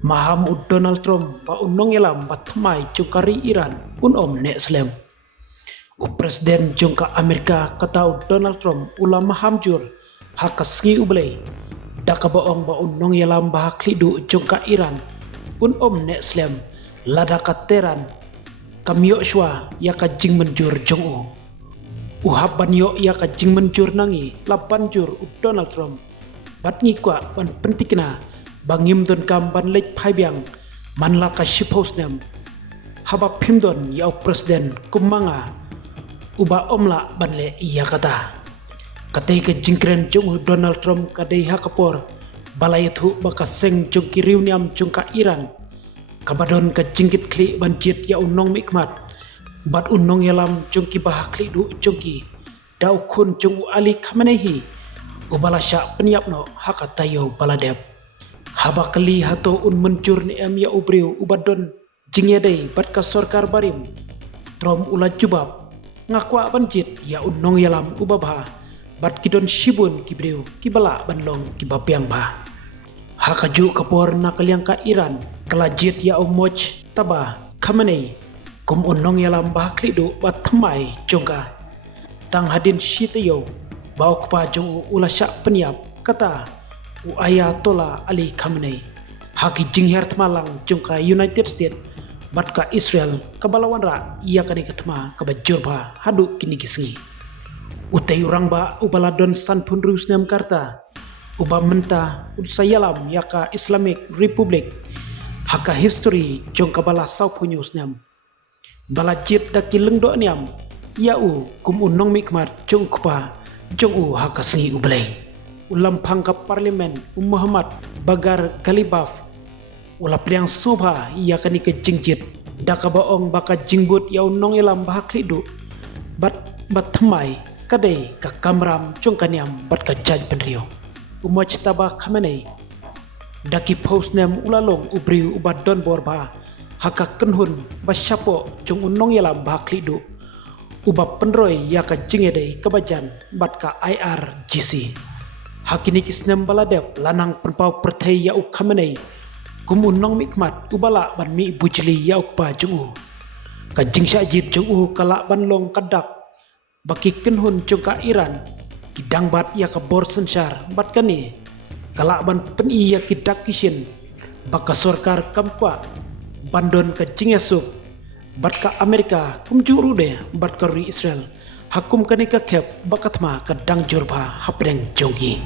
Maham Donald Trump pa unong elam patmai cukari Iran ne Islam. Presiden jungka Amerika kata Donald Trump ulam maham jur hakasngi ublay dakabaong ba unong elam bahaklidu jungka Iran ne Islam lada kateran kamyo shwa ya kajing menjur jungu. Uhaban yo ya kajing menjur nangi lapan jur Donald Trump bat ngikwa ban pentikna bangim don kam ban lek phaibyang manla ka shipos nem haba phimdon ya presiden kumanga uba omla banle iya kata katay ka jingkren jung Donald Trump kadai hakapor balayathu baka seng jung kiriuniam jung ka Iran kabadon ka jingkit kli banjit ya unong mikmat bat unong yalam jung ki bahakli du jung ki dau kun jung Ali Khamenei ubalasya penyapno hakatayo baladep haba kali hato mencur ni em ya ubriu ubadon jingyadai bat ka sorkar barim Trom ula jubab ngakwa banjit ya unong yalam ubabha bat kidon shibun kibriu kibala banlong kibapiang ba hakaju kapor na kaliang ka Iran kelajit ya umoch taba Khamenei kum unong yalam bah klidu bat thamai jongka tang hadin shitayo bau kpa jong ulasya penyap kata Ayatollah Ali Khamenei haki jingher tmalang jungka United States bat ka Israel kabalawan ra ia kani katma kabajur ba hadu kini kisngi utai urang ba ubaladon sanpun rusnem karta uba menta sayalam yaka Islamic Republic haka history jongka bala saupunyus nem balajit daki lengdo niam yau kum unong mikmat jongkpa jongu hakasi ublay ulam pangka parlimen Muhammad Bagar Galibaf ula priang subha ia kani ke jingjit dakabaong baka jingbut ya unong elam bahaklidu bat thamai kadai ka kamram jongkaniam bat ka jaj penrio umoch taba Khamenei daki post nem ulalong ubriu ubat don borba haka kenhun basyapo jong unong elam bahaklidu uba penroy ya ka jingedai kebajan bat ka IRGC hakini kisnem baladep lanang penpau pertai ya Khamenei kum unong mikmat ubala ban mi bujli ya ukpa jungu ka jingsha jit jungu kala banlong kadak baki kenhun jungka Iran kidang bat ya ka borsensar bat kani kala ban peni ya kidak kishin baka sorkar kamkwa bandon ka jingesuk bat ka Amerika kum juru de bat ka Israel hakum kani ka kep bakatma kadang jurba hapdeng jonggi.